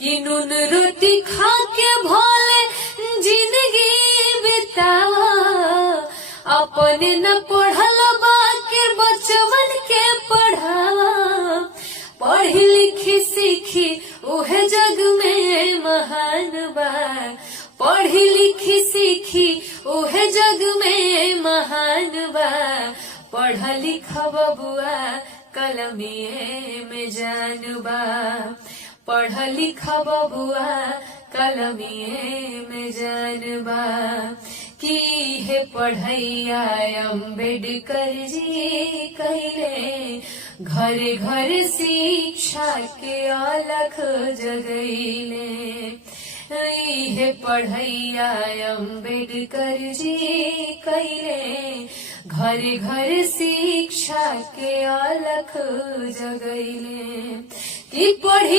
कि नून रोटी खा के भोले जिंदगी बितावा, अपने न पढ़ल बाकी बचवन के पढ़ावा। पढ़ी लिखी सीखी उहे जग में महान बा, पढ़ी लिखी सीखी उहे जग में महान बा। पढ़ लिख बबुआ कलमिए में जान बा, पढ़ लिख बबुआ कलमिए में जान बा। की है पढ़ैया अम्बेडकर जी कहले, घरे घरे शिक्षा के अलख जगैले। है पढ़ैया अम्बेडकर जी कहले, घरे घरे शिक्षा के अलख जगैले। कि पढ़ी